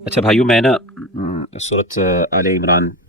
اچھا بھائیوں، میں نا صورت آل عمران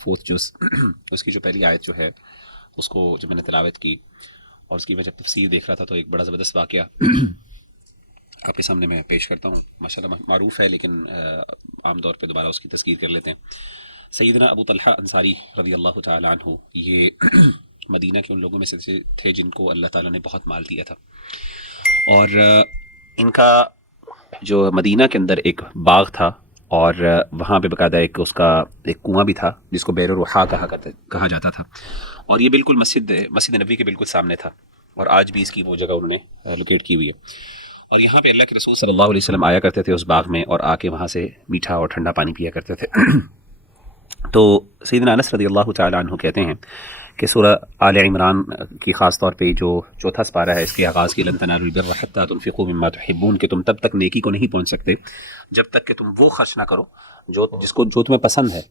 فورتھ جز، اس کی جو پہلی آیت جو ہے اس کو جب میں نے تلاوت کی اور اس کی میں جب تفسیر دیکھ رہا تھا تو ایک بڑا زبردست واقعہ آپ کے سامنے میں پیش کرتا ہوں۔ ماشاءاللہ معروف ہے لیکن عام طور پہ دوبارہ اس کی تذکیر کر لیتے ہیں۔ سیدنا ابو طلحہ انصاری رضی اللہ تعالیٰ عنہ، یہ مدینہ کے ان لوگوں میں سے تھے جن کو اللہ تعالیٰ نے بہت مال دیا تھا، اور ان کا جو مدینہ کے اندر ایک باغ تھا اور وہاں پہ باقاعدہ اس کا ایک کنواں بھی تھا جس کو بئر الرحا کہا جاتا تھا، اور یہ بالکل مسجد نبوی کے بالکل سامنے تھا، اور آج بھی اس کی وہ جگہ انہوں نے لوکیٹ کی ہوئی ہے۔ اور یہاں پہ اللہ کے رسول صلی اللہ علیہ وسلم آیا کرتے تھے اس باغ میں، اور آ کے وہاں سے میٹھا اور ٹھنڈا پانی پیا کرتے تھے۔ تو سیدنا انس رضی اللہ تعالیٰ عنہ کہتے ہیں کہ سورہ آل عمران کی خاص طور پہ جو چوتھا سپارہ ہے، اس کے آغاز کی لن تنالوا البر حتی تنفقوا مما تحبون، کہ تم تب تک نیکی کو نہیں پہنچ سکتے جب تک کہ تم وہ خرچ نہ کرو جو تمہیں پسند ہے۔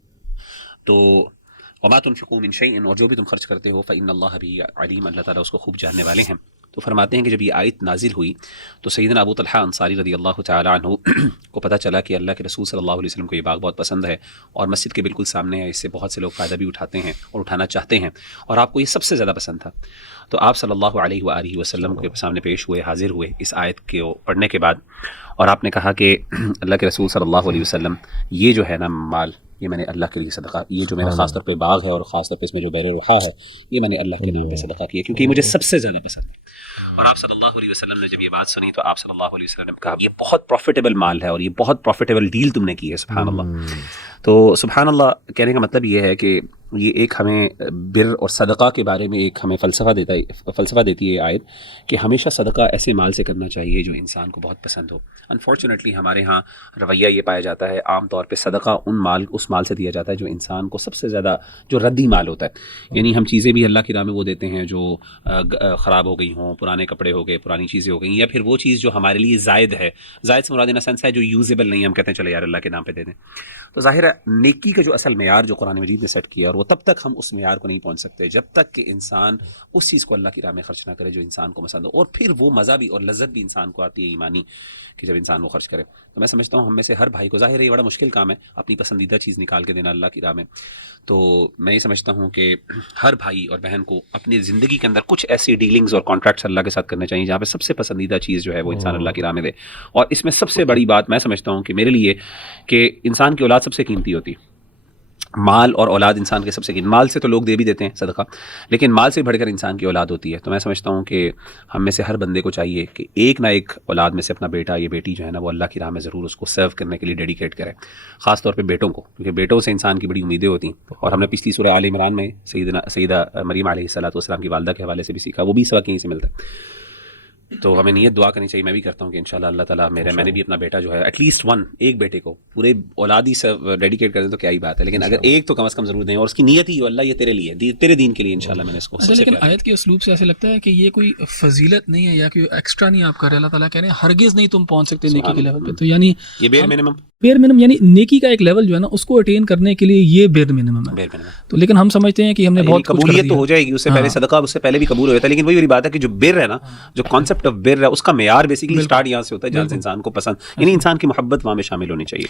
تو وما تنفقوا من شیء، اور جو بھی تم خرچ کرتے ہو فإن اللہ بہ علیم، اللہ تعالیٰ اس کو خوب جاننے والے ہیں۔ تو فرماتے ہیں کہ جب یہ آیت نازل ہوئی تو سیدنا ابو طلحہ انصاری رضی اللہ تعالیٰ عنہ کو پتہ چلا کہ اللہ کے رسول صلی اللہ علیہ وسلم کو یہ باغ بہت پسند ہے اور مسجد کے بالکل سامنے ہے، اس سے بہت سے لوگ فائدہ بھی اٹھاتے ہیں اور اٹھانا چاہتے ہیں، اور آپ کو یہ سب سے زیادہ پسند تھا۔ تو آپ صلی اللہ علیہ وآلہ وسلم کے سامنے پیش ہوئے، حاضر ہوئے اس آیت کو پڑھنے کے بعد، اور آپ نے کہا کہ اللہ کے رسول صلی اللہ علیہ وسلم، یہ جو ہے نا مال، یہ میں نے اللہ کے لیے صدقہ، یہ جو میرا خاص طور پہ باغ ہے اور خاص طور پہ اس میں جو بئر روحا ہے، یہ میں نے اللہ کے نام پہ صدقہ کیا کیونکہ یہ مجھے سب سے زیادہ پسند ہے۔ اور آپ صلی اللہ علیہ وسلم نے جب یہ بات سنی تو آپ صلی اللہ علیہ وسلم نے کہا یہ بہت پروفیٹیبل مال ہے اور یہ بہت پروفیٹیبل ڈیل تم نے کی ہے، سبحان اللہ۔ تو سبحان اللہ کہنے کا مطلب یہ ہے کہ یہ ایک ہمیں بر اور صدقہ کے بارے میں ایک ہمیں فلسفہ دیتی ہے آیت، کہ ہمیشہ صدقہ ایسے مال سے کرنا چاہیے جو انسان کو بہت پسند ہو۔ انفارچونیٹلی ہمارے ہاں رویہ یہ پایا جاتا ہے عام طور پہ صدقہ اس مال سے دیا جاتا ہے جو انسان کو سب سے زیادہ جو ردی مال ہوتا ہے، یعنی ہم چیزیں بھی اللہ کی راہ میں وہ دیتے ہیں جو خراب ہو گئی ہوں، پرانے کپڑے ہو گئے، پرانی چیزیں ہو گئیں، یا پھر وہ چیز جو ہمارے لیے زائد ہے، زائد سے مراد ان سینس ہے جو یوزیبل نہیں ہے، ہم کہتے ہیں چلے یار اللہ کے نام پہ دے دیں۔ تو ظاہر ہے نیکی کا جو اصل معیار جو قرآن مجید نے سیٹ کیا، اور وہ تب تک ہم اس معیار کو نہیں پہنچ سکتے جب تک کہ انسان اس چیز کو اللہ کی راہ میں خرچ نہ کرے جو انسان کو پسند ہو، اور پھر وہ مزہ بھی اور لذت بھی انسان کو آتی ہے ایمانی، کہ جب انسان وہ خرچ کرے۔ تو میں سمجھتا ہوں ہم میں سے ہر بھائی کو، ظاہر ہے یہ بڑا مشکل کام ہے اپنی پسندیدہ چیز نکال کے دینا اللہ کی راہ میں، تو میں یہ سمجھتا ہوں کہ ہر بھائی اور بہن کو اپنی زندگی کے اندر کچھ ایسی ڈیلنگز اور کانٹریکٹس اللہ کے ساتھ کرنے چاہیے جہاں پہ سب سے پسندیدہ چیز جو ہے وہ انسان اللہ کی راہ میں دے۔ اور اس میں سب سے بڑی بات میں سمجھتا ہوں کہ میرے لیے کہ انسان کی اولاد سب سے قیمتی ہوتی، مال اور اولاد انسان کے سب سے قیمتی، مال سے تو لوگ دے بھی دیتے ہیں صدقہ، لیکن مال سے بڑھ کر انسان کی اولاد ہوتی ہے۔ تو میں سمجھتا ہوں کہ ہم میں سے ہر بندے کو چاہیے کہ ایک نہ ایک اولاد میں سے اپنا بیٹا یا بیٹی جو ہے نا وہ اللہ کی راہ میں ضرور اس کو سرو کرنے کے لیے ڈیڈیکیٹ کرے، خاص طور پہ بیٹوں کو، کیونکہ بیٹوں سے انسان کی بڑی امیدیں ہوتی ہیں، اور ہم نے پچھلی سورہ آل عمران میں سیدہ مریم علیہ السلام کی والدہ کے حوالے سے بھی سیکھا، وہ بھی سبق یہیں سے ملتا ہے۔ تو ہمیں نیت دعا کرنی چاہیے، میں بھی کرتا ہوں کہ انشاءاللہ اللہ تعالیٰ میں نے بھی اپنا بیٹا جو ہے ایٹ لیسٹ ایک بیٹے کو پورے اولاد ہی سے ڈیڈیکیٹ کر دیں تو کیا ہی بات ہے، لیکن اگر ایک تو کم از کم ضرور دیں، اور اس کی نیت ہی ہو اللہ یہ تیرے لیے، تیرے دین کے لیے انشاءاللہ میں نے اس کو۔ لیکن آیت کے اسلوب سے ایسے لگتا ہے کہ یہ کوئی فضیلت نہیں ہے یا کوئی ایکسٹرا نہیں آپ کر رہے، اللہ تعالیٰ کہہ رہے ہیں ہرگز نہیں تم پہنچ سکتے نیکی کے لیول پہ، تو یعنی یہ بیر منیمم یعنی نیکی کا ایک لیول جو ہے نا اس کو اٹین کرنے کے لیے یہ بیر منیمم ہے۔ تو لیکن ہم سمجھتے ہیں کہ ہم نے بہت قبولیت تو ہو جائے گی، اس سے پہلے صدقہ اس سے پہلے بھی قبول ہو جاتا ہے، لیکن وہی والی بات ہے کہ جو بر ہے نا، جو کانسیپٹ آف بر ہے، اس کا معیار بیسیکلی اسٹارٹ یہاں سے ہوتا ہے جہاں سے انسان کو پسند، یعنی انسان کی محبت وہاں میں شامل ہونی چاہیے۔